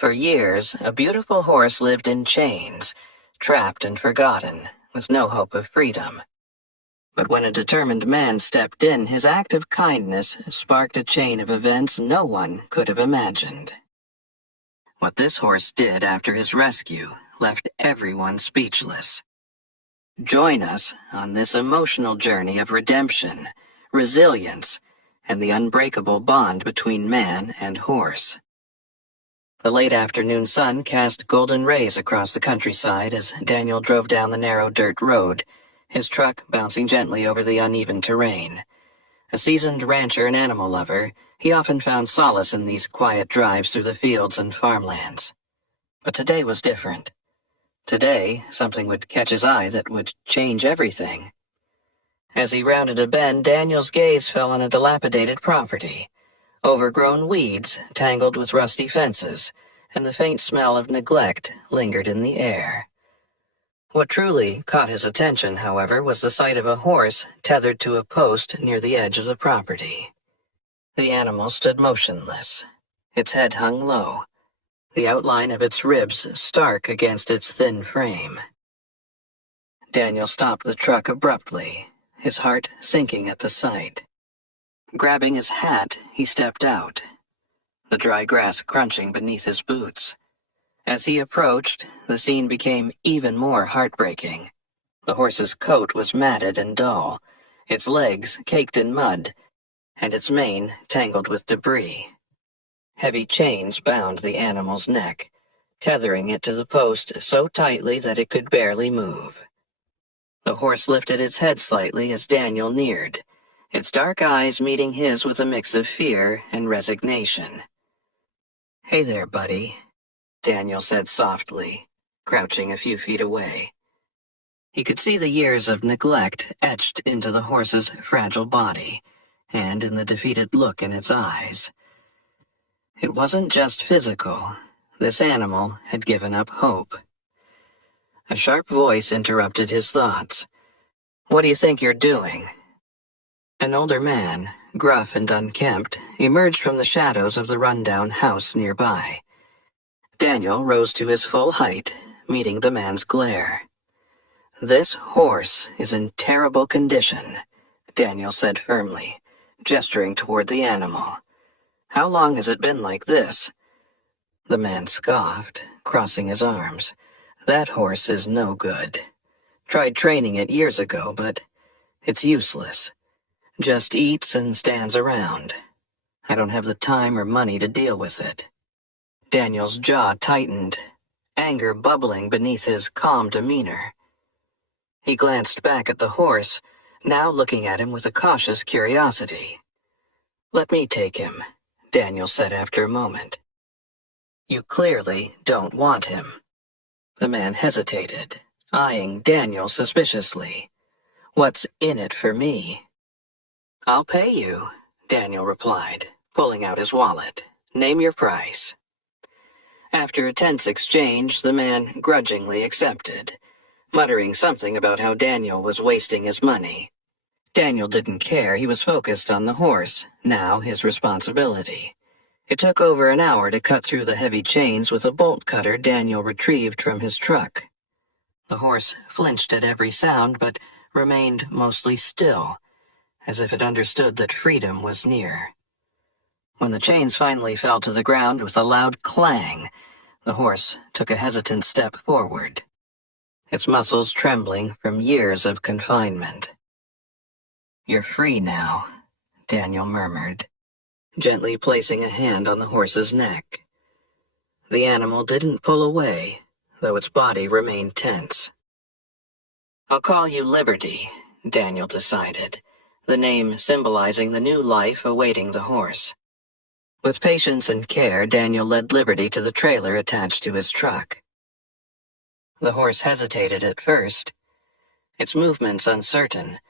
For years, a beautiful horse lived in chains, trapped and forgotten, with no hope of freedom. But when a determined man stepped in, his act of kindness sparked a chain of events no one could have imagined. What this horse did after his rescue left everyone speechless. Join us on this emotional journey of redemption, resilience, and the unbreakable bond between man and horse. The late afternoon sun cast golden rays across the countryside as Daniel drove down the narrow dirt road, his truck bouncing gently over the uneven terrain. A seasoned rancher and animal lover, he often found solace in these quiet drives through the fields and farmlands. But today was different. Today, something would catch his eye that would change everything. As he rounded a bend, Daniel's gaze fell on a dilapidated property. Overgrown weeds tangled with rusty fences, and the faint smell of neglect lingered in the air. What truly caught his attention, however, was the sight of a horse tethered to a post near the edge of the property. The animal stood motionless. Its head hung low, the outline of its ribs stark against its thin frame. Daniel stopped the truck abruptly, his heart sinking at the sight. Grabbing his hat, he stepped out, the dry grass crunching beneath his boots. As he approached, the scene became even more heartbreaking. The horse's coat was matted and dull, its legs caked in mud, and its mane tangled with debris. Heavy chains bound the animal's neck, tethering it to the post so tightly that it could barely move. The horse lifted its head slightly as Daniel neared, its dark eyes meeting his with a mix of fear and resignation. "Hey there, buddy," Daniel said softly, crouching a few feet away. He could see the years of neglect etched into the horse's fragile body, and in the defeated look in its eyes. It wasn't just physical. This animal had given up hope. A sharp voice interrupted his thoughts. "What do you think you're doing?" An older man, gruff and unkempt, emerged from the shadows of the rundown house nearby. Daniel rose to his full height, meeting the man's glare. "This horse is in terrible condition," Daniel said firmly, gesturing toward the animal. "How long has it been like this?" The man scoffed, crossing his arms. "That horse is no good. Tried training it years ago, but it's useless. Just eats and stands around. I don't have the time or money to deal with it." Daniel's jaw tightened, anger bubbling beneath his calm demeanor. He glanced back at the horse, now looking at him with a cautious curiosity. "Let me take him," Daniel said after a moment. "You clearly don't want him." The man hesitated, eyeing Daniel suspiciously. "What's in it for me?" "I'll pay you," Daniel replied, pulling out his wallet. "Name your price." After a tense exchange, the man grudgingly accepted, muttering something about how Daniel was wasting his money. Daniel didn't care. He was focused on the horse, now his responsibility. It took over an hour to cut through the heavy chains with a bolt cutter Daniel retrieved from his truck. The horse flinched at every sound, but remained mostly still, as if it understood that freedom was near. When the chains finally fell to the ground with a loud clang, the horse took a hesitant step forward, its muscles trembling from years of confinement. "You're free now," Daniel murmured, gently placing a hand on the horse's neck. The animal didn't pull away, though its body remained tense. "I'll call you Liberty," Daniel decided, the name symbolizing the new life awaiting the horse. With patience and care, Daniel led Liberty to the trailer attached to his truck. The horse hesitated at first, its movements uncertain,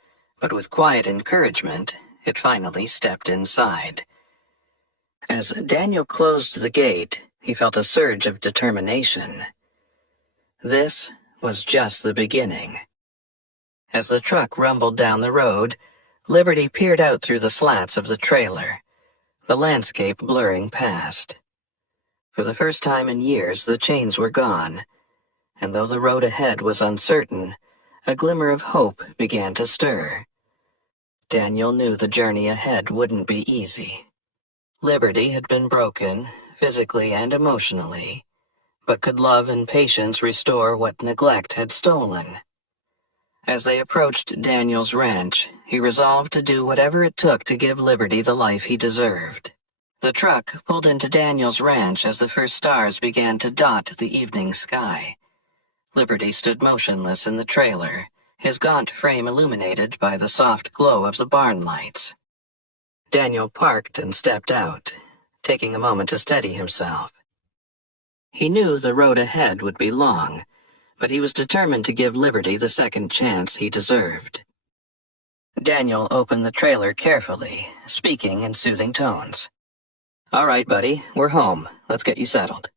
but with quiet encouragement, it finally stepped inside. As Daniel closed the gate, he felt a surge of determination. This was just the beginning. As the truck rumbled down the road, Liberty peered out through the slats of the trailer, the landscape blurring past. For the first time in years, the chains were gone, and though the road ahead was uncertain, a glimmer of hope began to stir. Daniel knew the journey ahead wouldn't be easy. Liberty had been broken, physically and emotionally, but could love and patience restore what neglect had stolen? As they approached Daniel's ranch, he resolved to do whatever it took to give Liberty the life he deserved. The truck pulled into Daniel's ranch as the first stars began to dot the evening sky. Liberty stood motionless in the trailer, his gaunt frame illuminated by the soft glow of the barn lights. Daniel parked and stepped out, taking a moment to steady himself. He knew the road ahead would be long, but he was determined to give Liberty the second chance he deserved. Daniel opened the trailer carefully, speaking in soothing tones. "All right, buddy, we're home. Let's get you settled."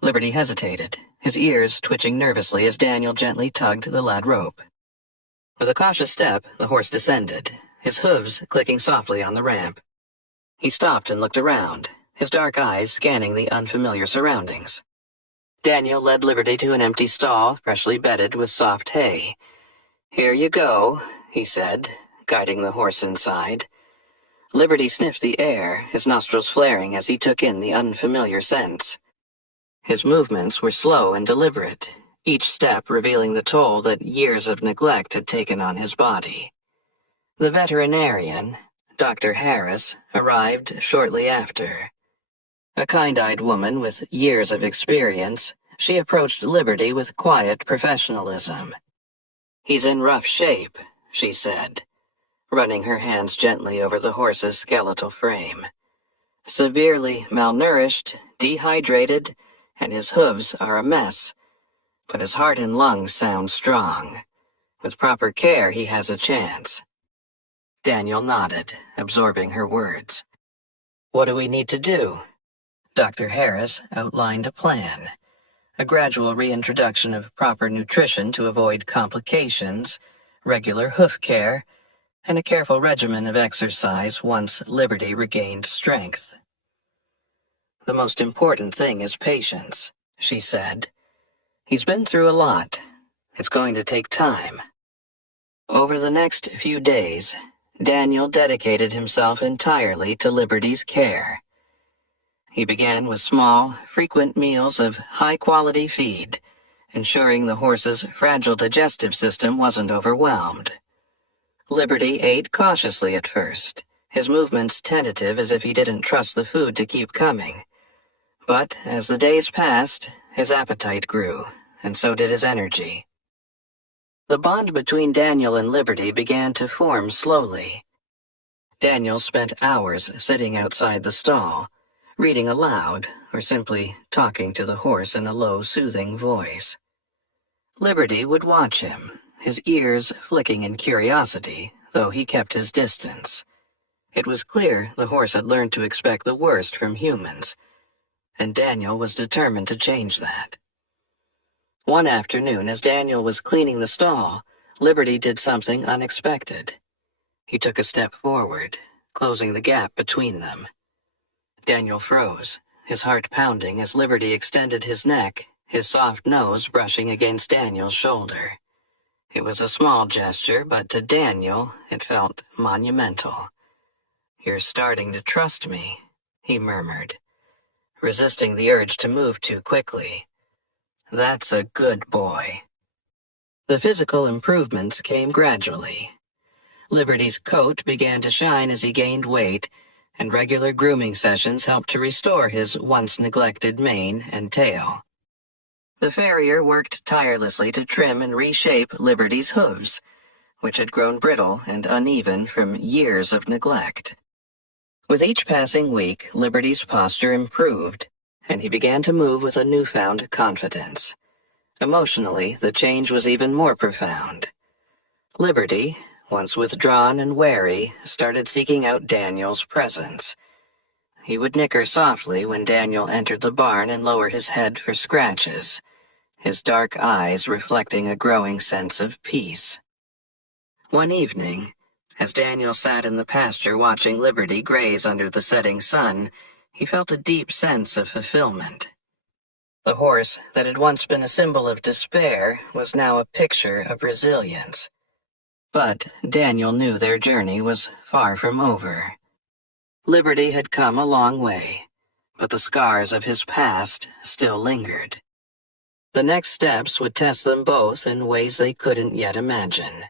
Liberty hesitated, his ears twitching nervously as Daniel gently tugged the lead rope. With a cautious step, the horse descended, his hooves clicking softly on the ramp. He stopped and looked around, his dark eyes scanning the unfamiliar surroundings. Daniel led Liberty to an empty stall, freshly bedded with soft hay. "Here you go," he said, guiding the horse inside. Liberty sniffed the air, his nostrils flaring as he took in the unfamiliar scents. His movements were slow and deliberate, each step revealing the toll that years of neglect had taken on his body. The veterinarian, Dr. Harris, arrived shortly after. A kind-eyed woman with years of experience, she approached Liberty with quiet professionalism. "He's in rough shape," she said, running her hands gently over the horse's skeletal frame. "Severely malnourished, dehydrated, and his hooves are a mess, but his heart and lungs sound strong. With proper care, he has a chance." Daniel nodded, absorbing her words. "What do we need to do?" Dr. Harris outlined a plan. A gradual reintroduction of proper nutrition to avoid complications, regular hoof care, and a careful regimen of exercise once Liberty regained strength. "The most important thing is patience," she said. "He's been through a lot. It's going to take time." Over the next few days, Daniel dedicated himself entirely to Liberty's care. He began with small, frequent meals of high-quality feed, ensuring the horse's fragile digestive system wasn't overwhelmed. Liberty ate cautiously at first, his movements tentative as if he didn't trust the food to keep coming. But as the days passed, his appetite grew, and so did his energy. The bond between Daniel and Liberty began to form slowly. Daniel spent hours sitting outside the stall, reading aloud, or simply talking to the horse in a low, soothing voice. Liberty would watch him, his ears flicking in curiosity, though he kept his distance. It was clear the horse had learned to expect the worst from humans, and Daniel was determined to change that. One afternoon, as Daniel was cleaning the stall, Liberty did something unexpected. He took a step forward, closing the gap between them. Daniel froze, his heart pounding as Liberty extended his neck, his soft nose brushing against Daniel's shoulder. It was a small gesture, but to Daniel it felt monumental. "You're starting to trust me," he murmured, resisting the urge to move too quickly. "That's a good boy." The physical improvements came gradually. Liberty's coat began to shine as he gained weight, and regular grooming sessions helped to restore his once-neglected mane and tail. The farrier worked tirelessly to trim and reshape Liberty's hooves, which had grown brittle and uneven from years of neglect. With each passing week, Liberty's posture improved, and he began to move with a newfound confidence. Emotionally, the change was even more profound. Liberty, once withdrawn and wary, started seeking out Daniel's presence. He would nicker softly when Daniel entered the barn and lower his head for scratches, his dark eyes reflecting a growing sense of peace. One evening, as Daniel sat in the pasture watching Liberty graze under the setting sun, he felt a deep sense of fulfillment. The horse that had once been a symbol of despair was now a picture of resilience. But Daniel knew their journey was far from over. Liberty had come a long way, but the scars of his past still lingered. The next steps would test them both in ways they couldn't yet imagine.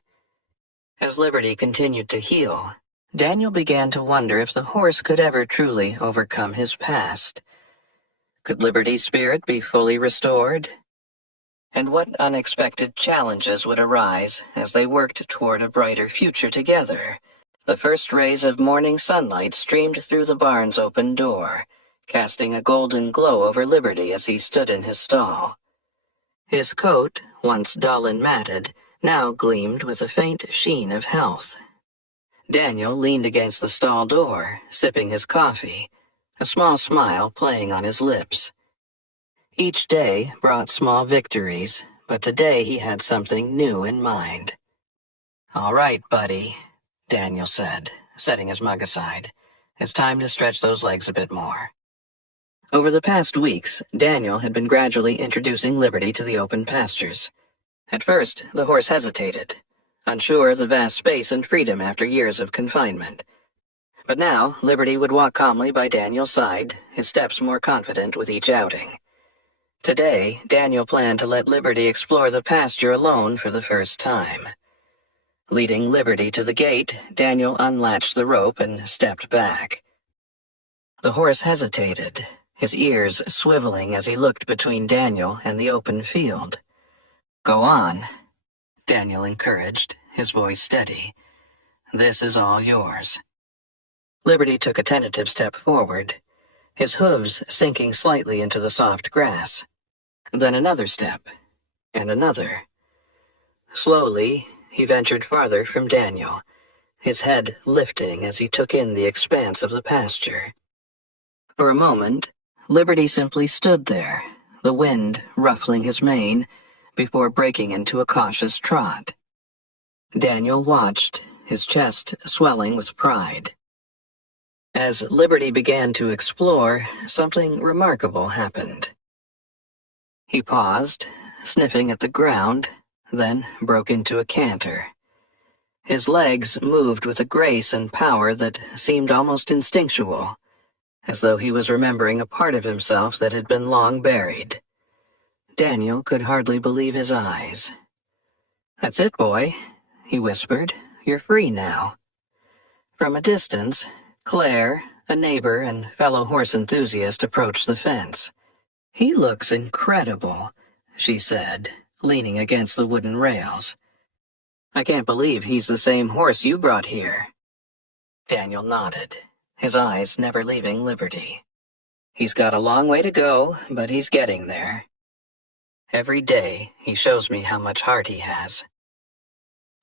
As Liberty continued to heal, Daniel began to wonder if the horse could ever truly overcome his past. Could Liberty's spirit be fully restored? And what unexpected challenges would arise as they worked toward a brighter future together? The first rays of morning sunlight streamed through the barn's open door, casting a golden glow over Liberty as he stood in his stall. His coat, once dull and matted, now gleamed with a faint sheen of health. Daniel leaned against the stall door, sipping his coffee, a small smile playing on his lips. Each day brought small victories, but today he had something new in mind. "All right, buddy," Daniel said, setting his mug aside. "It's time to stretch those legs a bit more." Over the past weeks, Daniel had been gradually introducing Liberty to the open pastures. At first, the horse hesitated, unsure of the vast space and freedom after years of confinement. But now, Liberty would walk calmly by Daniel's side, his steps more confident with each outing. Today, Daniel planned to let Liberty explore the pasture alone for the first time. Leading Liberty to the gate, Daniel unlatched the rope and stepped back. The horse hesitated, his ears swiveling as he looked between Daniel and the open field. "Go on," Daniel encouraged, his voice steady. "This is all yours." Liberty took a tentative step forward, his hooves sinking slightly into the soft grass. Then another step, and another. Slowly, he ventured farther from Daniel, his head lifting as he took in the expanse of the pasture. For a moment, Liberty simply stood there, the wind ruffling his mane, before breaking into a cautious trot. Daniel watched, his chest swelling with pride. As Liberty began to explore, something remarkable happened. He paused, sniffing at the ground, then broke into a canter. His legs moved with a grace and power that seemed almost instinctual, as though he was remembering a part of himself that had been long buried. Daniel could hardly believe his eyes. "That's it, boy," he whispered. "You're free now." From a distance, Claire, a neighbor and fellow horse enthusiast, approached the fence. "He looks incredible," she said, leaning against the wooden rails. "I can't believe he's the same horse you brought here." Daniel nodded, his eyes never leaving Liberty. "He's got a long way to go, but he's getting there. Every day, he shows me how much heart he has."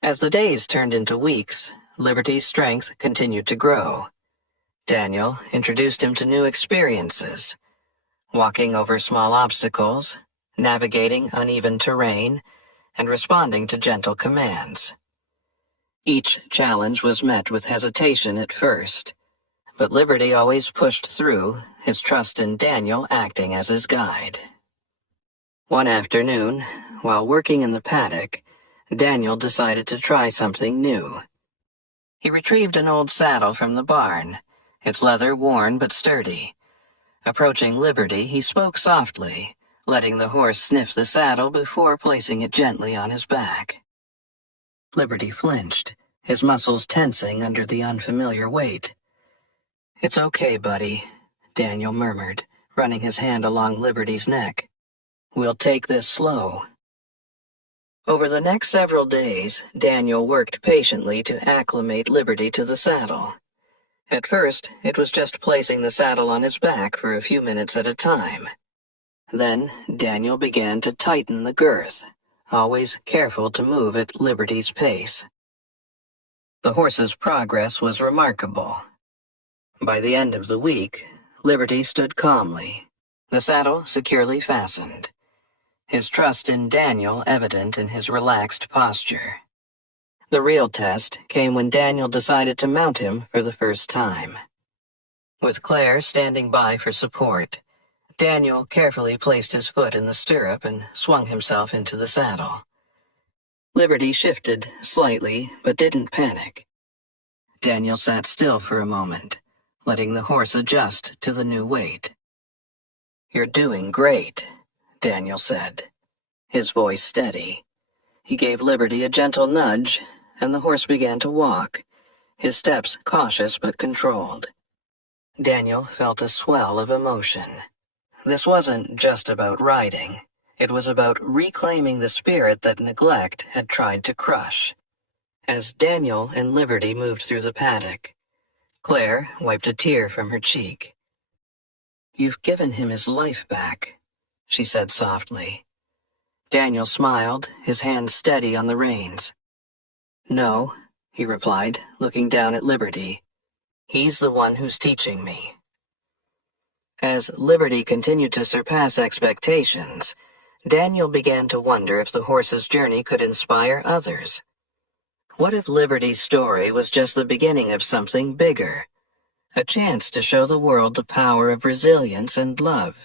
As the days turned into weeks, Liberty's strength continued to grow. Daniel introduced him to new experiences, walking over small obstacles, navigating uneven terrain, and responding to gentle commands. Each challenge was met with hesitation at first, but Liberty always pushed through, his trust in Daniel acting as his guide. One afternoon, while working in the paddock, Daniel decided to try something new. He retrieved an old saddle from the barn, its leather worn but sturdy. Approaching Liberty, he spoke softly, letting the horse sniff the saddle before placing it gently on his back. Liberty flinched, his muscles tensing under the unfamiliar weight. "It's okay, buddy," Daniel murmured, running his hand along Liberty's neck. "We'll take this slow." Over the next several days, Daniel worked patiently to acclimate Liberty to the saddle. At first, it was just placing the saddle on his back for a few minutes at a time. Then, Daniel began to tighten the girth, always careful to move at Liberty's pace. The horse's progress was remarkable. By the end of the week, Liberty stood calmly, the saddle securely fastened, his trust in Daniel evident in his relaxed posture. The real test came when Daniel decided to mount him for the first time. With Claire standing by for support, Daniel carefully placed his foot in the stirrup and swung himself into the saddle. Liberty shifted slightly, but didn't panic. Daniel sat still for a moment, letting the horse adjust to the new weight. "You're doing great," Daniel said, his voice steady. He gave Liberty a gentle nudge, and the horse began to walk, his steps cautious but controlled. Daniel felt a swell of emotion. This wasn't just about riding. It was about reclaiming the spirit that neglect had tried to crush. As Daniel and Liberty moved through the paddock, Claire wiped a tear from her cheek. "You've given him his life back," she said softly. Daniel smiled, his hand steady on the reins. "No," he replied, looking down at Liberty. "He's the one who's teaching me." As Liberty continued to surpass expectations, Daniel began to wonder if the horse's journey could inspire others. What if Liberty's story was just the beginning of something bigger? A chance to show the world the power of resilience and love.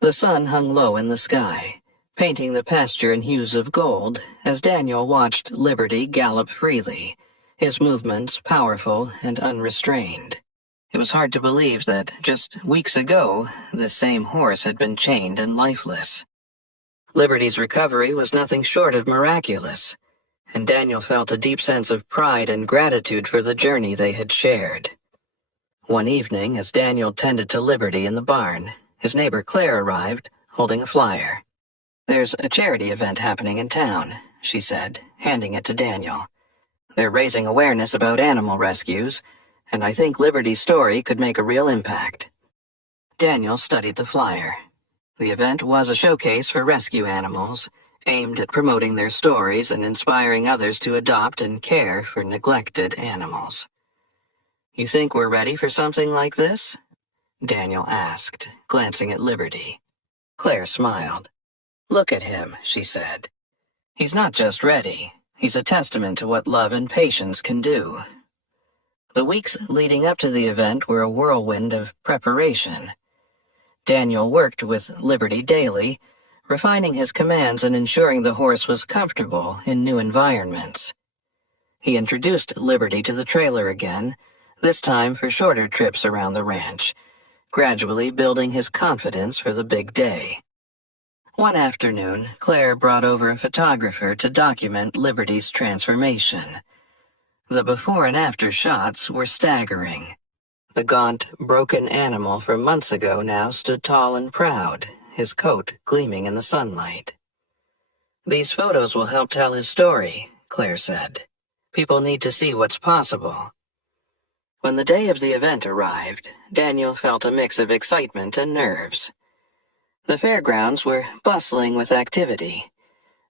The sun hung low in the sky, painting the pasture in hues of gold as Daniel watched Liberty gallop freely, his movements powerful and unrestrained. It was hard to believe that just weeks ago, this same horse had been chained and lifeless. Liberty's recovery was nothing short of miraculous, and Daniel felt a deep sense of pride and gratitude for the journey they had shared. One evening, as Daniel tended to Liberty in the barn, his neighbor Claire arrived, holding a flyer. "There's a charity event happening in town," she said, handing it to Daniel. "They're raising awareness about animal rescues, and I think Liberty's story could make a real impact." Daniel studied the flyer. The event was a showcase for rescue animals, aimed at promoting their stories and inspiring others to adopt and care for neglected animals. "You think we're ready for something like this?" Daniel asked, glancing at Liberty. Claire smiled. "Look at him," she said. "He's not just ready. He's a testament to what love and patience can do." The weeks leading up to the event were a whirlwind of preparation. Daniel worked with Liberty daily, refining his commands and ensuring the horse was comfortable in new environments. He introduced Liberty to the trailer again, this time for shorter trips around the ranch, gradually building his confidence for the big day. One afternoon, Claire brought over a photographer to document Liberty's transformation. The before and after shots were staggering. The gaunt, broken animal from months ago now stood tall and proud, his coat gleaming in the sunlight. "These photos will help tell his story," Claire said. "People need to see what's possible." When the day of the event arrived, Daniel felt a mix of excitement and nerves. The fairgrounds were bustling with activity.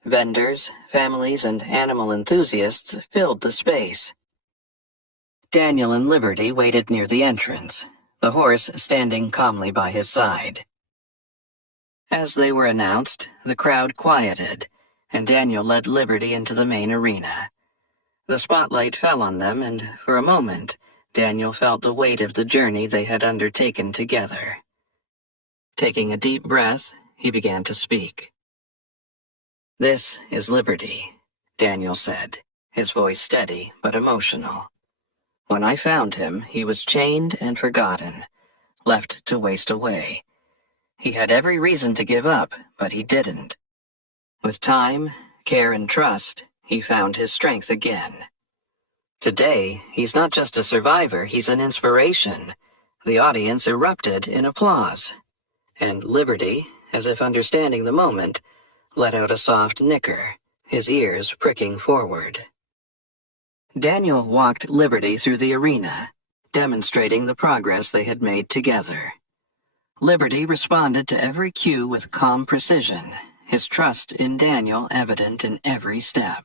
Vendors, families, and animal enthusiasts filled the space. Daniel and Liberty waited near the entrance, the horse standing calmly by his side. As they were announced, the crowd quieted, and Daniel led Liberty into the main arena. The spotlight fell on them, and for a moment, Daniel felt the weight of the journey they had undertaken together. Taking a deep breath, he began to speak. "This is Liberty," Daniel said, his voice steady but emotional. "When I found him, he was chained and forgotten, left to waste away. He had every reason to give up, but he didn't. With time, care, and trust, he found his strength again. Today, he's not just a survivor, he's an inspiration." The audience erupted in applause, and Liberty, as if understanding the moment, let out a soft nicker, his ears pricking forward. Daniel walked Liberty through the arena, demonstrating the progress they had made together. Liberty responded to every cue with calm precision, his trust in Daniel evident in every step.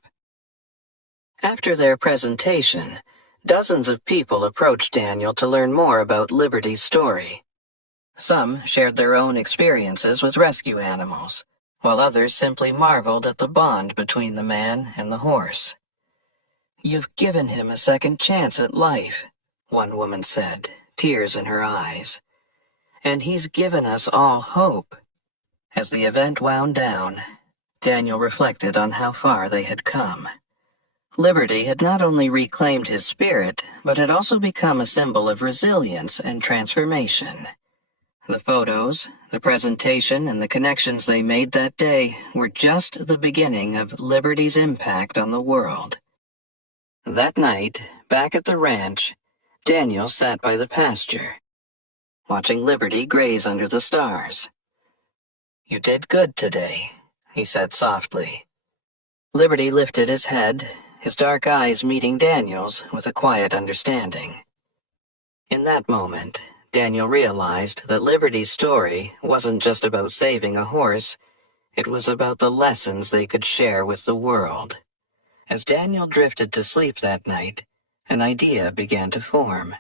After their presentation, dozens of people approached Daniel to learn more about Liberty's story. Some shared their own experiences with rescue animals, while others simply marveled at the bond between the man and the horse. "You've given him a second chance at life," one woman said, tears in her eyes. And he's given us all hope. As the event wound down, Daniel reflected on how far they had come. Liberty had not only reclaimed his spirit, but had also become a symbol of resilience and transformation. The photos, the presentation, and the connections they made that day were just the beginning of Liberty's impact on the world. That night, back at the ranch, Daniel sat by the pasture, watching Liberty graze under the stars. "You did good today," he said softly. Liberty lifted his head, his dark eyes meeting Daniel's with a quiet understanding. In that moment, Daniel realized that Liberty's story wasn't just about saving a horse, it was about the lessons they could share with the world. As Daniel drifted to sleep that night, an idea began to form.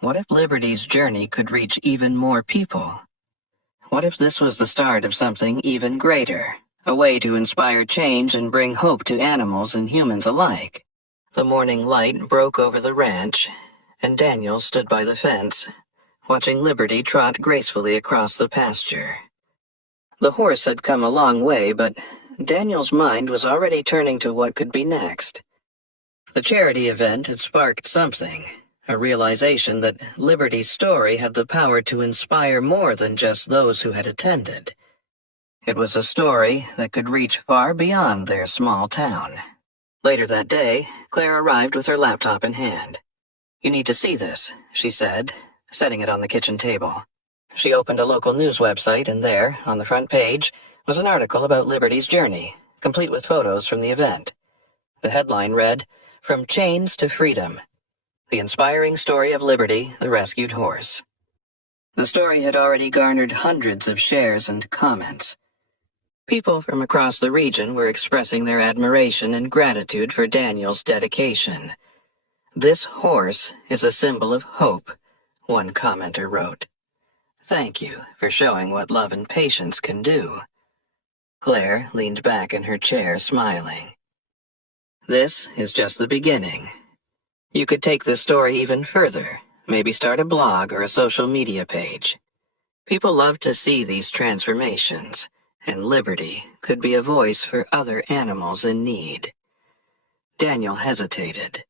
What if Liberty's journey could reach even more people? What if this was the start of something even greater, a way to inspire change and bring hope to animals and humans alike? The morning light broke over the ranch, and Daniel stood by the fence, watching Liberty trot gracefully across the pasture. The horse had come a long way, but Daniel's mind was already turning to what could be next. The charity event had sparked something, a realization that Liberty's story had the power to inspire more than just those who had attended. It was a story that could reach far beyond their small town. Later that day, Claire arrived with her laptop in hand. "You need to see this," she said, setting it on the kitchen table. She opened a local news website, and there, on the front page, was an article about Liberty's journey, complete with photos from the event. The headline read, "From Chains to Freedom: The Inspiring Story of Liberty, the Rescued Horse." The story had already garnered hundreds of shares and comments. People from across the region were expressing their admiration and gratitude for Daniel's dedication. "This horse is a symbol of hope," one commenter wrote. "Thank you for showing what love and patience can do." Claire leaned back in her chair, smiling. "This is just the beginning. You could take this story even further, maybe start a blog or a social media page. People love to see these transformations, and Liberty could be a voice for other animals in need." Daniel hesitated.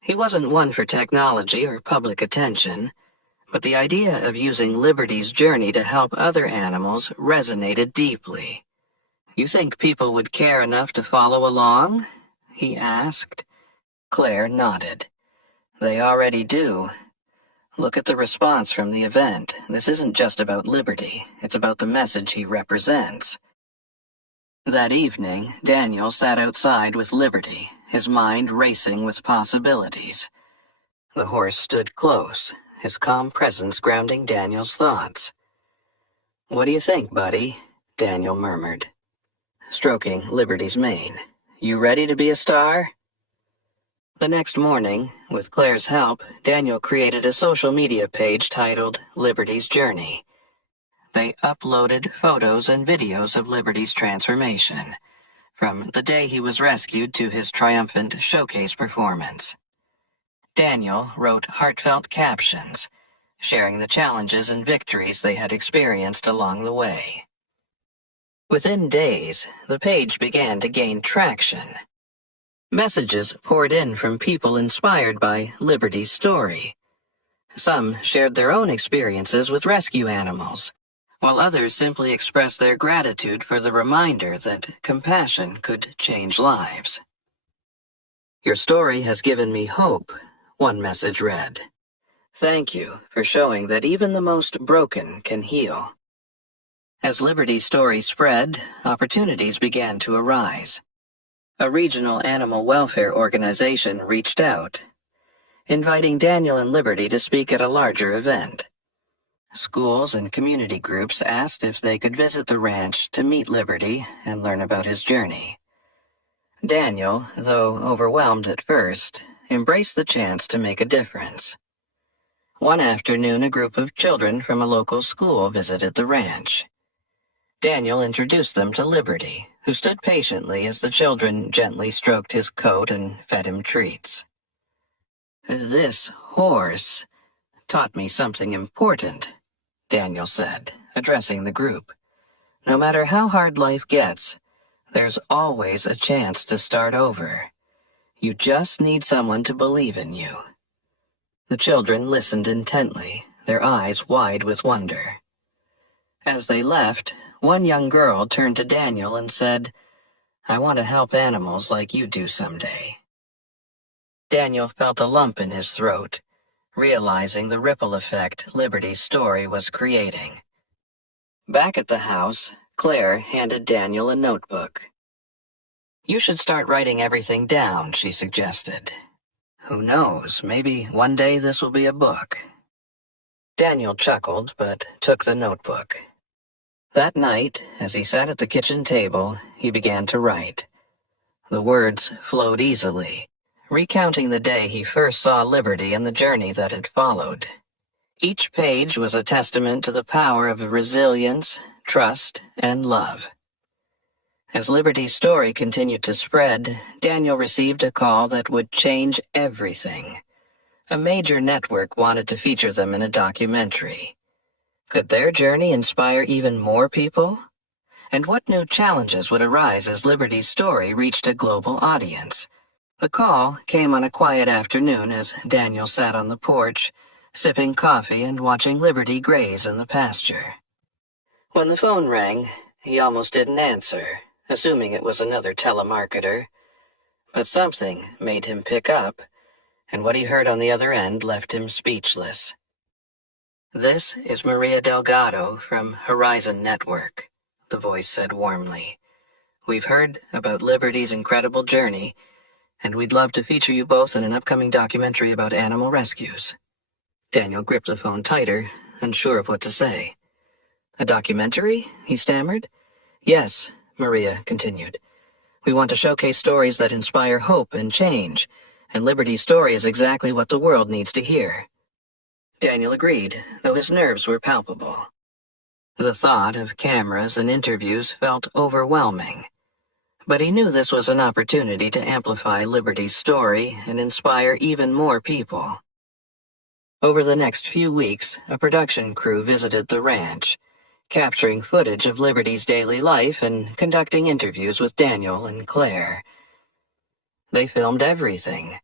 He wasn't one for technology or public attention, but the idea of using Liberty's journey to help other animals resonated deeply. "You think people would care enough to follow along?" he asked. Claire nodded. "They already do. Look at the response from the event. This isn't just about Liberty, it's about the message he represents." That evening, Daniel sat outside with Liberty, his mind racing with possibilities. The horse stood close, his calm presence grounding Daniel's thoughts. "What do you think, buddy?" Daniel murmured, stroking Liberty's mane. "You ready to be a star?" The next morning, with Claire's help, Daniel created a social media page titled Liberty's Journey. They uploaded photos and videos of Liberty's transformation, from the day he was rescued to his triumphant showcase performance. Daniel wrote heartfelt captions, sharing the challenges and victories they had experienced along the way. Within days, the page began to gain traction. Messages poured in from people inspired by Liberty's story. Some shared their own experiences with rescue animals, while others simply expressed their gratitude for the reminder that compassion could change lives. "Your story has given me hope," one message read. "Thank you for showing that even the most broken can heal." As Liberty's story spread, opportunities began to arise. A regional animal welfare organization reached out, inviting Daniel and Liberty to speak at a larger event. Schools and community groups asked if they could visit the ranch to meet Liberty and learn about his journey. Daniel, though overwhelmed at first, embraced the chance to make a difference. One afternoon, a group of children from a local school visited the ranch. Daniel introduced them to Liberty, who stood patiently as the children gently stroked his coat and fed him treats. "This horse," taught me something important," Daniel said, addressing the group. "No matter how hard life gets, there's always a chance to start over. You just need someone to believe in you." The children listened intently, their eyes wide with wonder. As they left, one young girl turned to Daniel and said, "I want to help animals like you do someday." Daniel felt a lump in his throat, realizing the ripple effect Liberty's story was creating. Back at the house, Claire handed Daniel a notebook. "You should start writing everything down," she suggested. "Who knows, maybe one day this will be a book." Daniel chuckled, but took the notebook. That night, as he sat at the kitchen table, he began to write. The words flowed easily, recounting the day he first saw Liberty and the journey that had followed. Each page was a testament to the power of resilience, trust, and love. As Liberty's story continued to spread, Daniel received a call that would change everything. A major network wanted to feature them in a documentary. Could their journey inspire even more people? And what new challenges would arise as Liberty's story reached a global audience? The call came on a quiet afternoon as Daniel sat on the porch, sipping coffee and watching Liberty graze in the pasture. When the phone rang, he almost didn't answer, assuming it was another telemarketer. But something made him pick up, and what he heard on the other end left him speechless. "This is Maria Delgado from Horizon Network," the voice said warmly. "We've heard about Liberty's incredible journey, and we'd love to feature you both in an upcoming documentary about animal rescues." Daniel gripped the phone tighter, unsure of what to say. "A documentary?" he stammered. "Yes," Maria continued. "We want to showcase stories that inspire hope and change, and Liberty's story is exactly what the world needs to hear." Daniel agreed, though his nerves were palpable. The thought of cameras and interviews felt overwhelming. But he knew this was an opportunity to amplify Liberty's story and inspire even more people. Over the next few weeks, a production crew visited the ranch, capturing footage of Liberty's daily life and conducting interviews with Daniel and Claire. They filmed everything,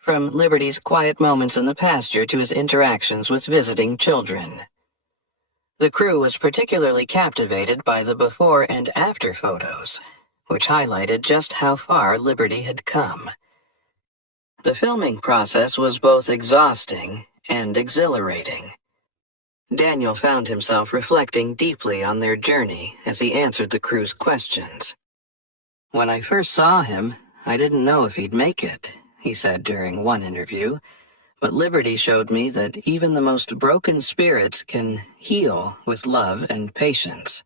from Liberty's quiet moments in the pasture to his interactions with visiting children. The crew was particularly captivated by the before and after photos, which highlighted just how far Liberty had come. The filming process was both exhausting and exhilarating. Daniel found himself reflecting deeply on their journey as he answered the crew's questions. "When I first saw him, I didn't know if he'd make it," he said during one interview, "but Liberty showed me that even the most broken spirits can heal with love and patience."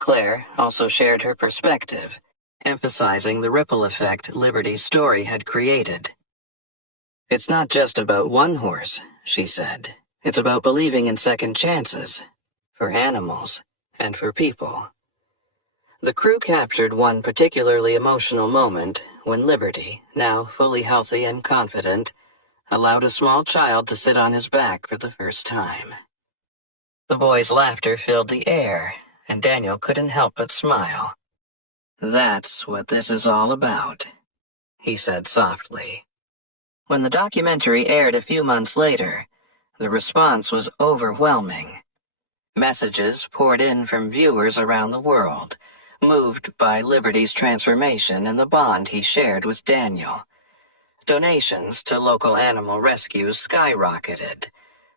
Claire also shared her perspective, emphasizing the ripple effect Liberty's story had created. "It's not just about one horse," she said. "It's about believing in second chances, for animals and for people." The crew captured one particularly emotional moment when Liberty, now fully healthy and confident, allowed a small child to sit on his back for the first time. The boy's laughter filled the air, and Daniel couldn't help but smile. "That's what this is all about," he said softly. When the documentary aired a few months later, the response was overwhelming. Messages poured in from viewers around the world, moved by Liberty's transformation and the bond he shared with Daniel. Donations to local animal rescues skyrocketed,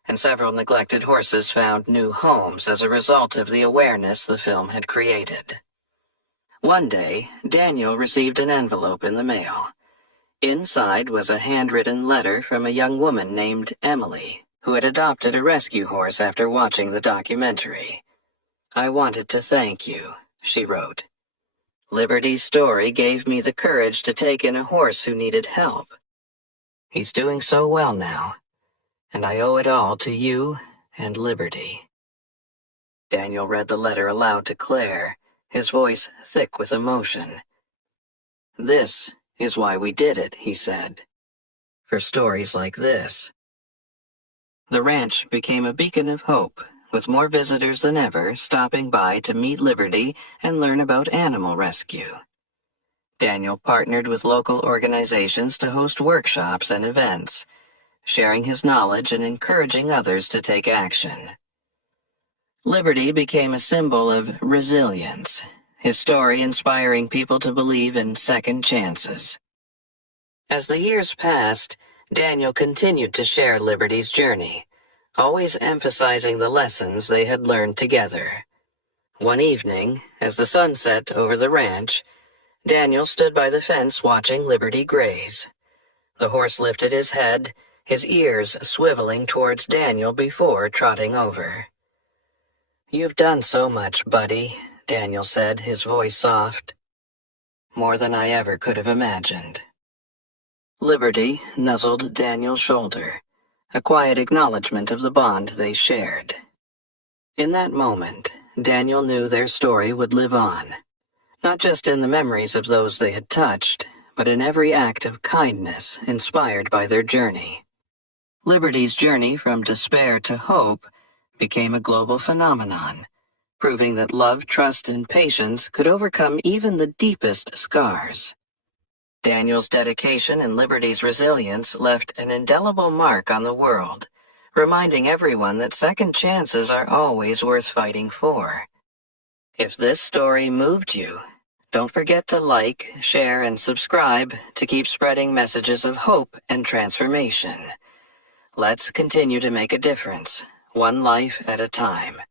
and several neglected horses found new homes as a result of the awareness the film had created. One day, Daniel received an envelope in the mail. Inside was a handwritten letter from a young woman named Emily, who had adopted a rescue horse after watching the documentary. "I wanted to thank you," she wrote. "Liberty's story gave me the courage to take in a horse who needed help. He's doing so well now, and I owe it all to you and Liberty." Daniel read the letter aloud to Claire, his voice thick with emotion. "This is why we did it," he said. "For stories like this." The ranch became a beacon of hope, with more visitors than ever stopping by to meet Liberty and learn about animal rescue. Daniel partnered with local organizations to host workshops and events, sharing his knowledge and encouraging others to take action. Liberty became a symbol of resilience, his story inspiring people to believe in second chances. As the years passed, Daniel continued to share Liberty's journey, always emphasizing the lessons they had learned together. One evening, as the sun set over the ranch, Daniel stood by the fence watching Liberty graze. The horse lifted his head, his ears swiveling towards Daniel before trotting over. "You've done so much, buddy," Daniel said, his voice soft. "More than I ever could have imagined." Liberty nuzzled Daniel's shoulder, a quiet acknowledgement of the bond they shared. In that moment, Daniel knew their story would live on, not just in the memories of those they had touched, but in every act of kindness inspired by their journey. Liberty's journey from despair to hope became a global phenomenon, proving that love, trust, and patience could overcome even the deepest scars. Daniel's dedication and Liberty's resilience left an indelible mark on the world, reminding everyone that second chances are always worth fighting for. If this story moved you, don't forget to like, share, and subscribe to keep spreading messages of hope and transformation. Let's continue to make a difference, one life at a time.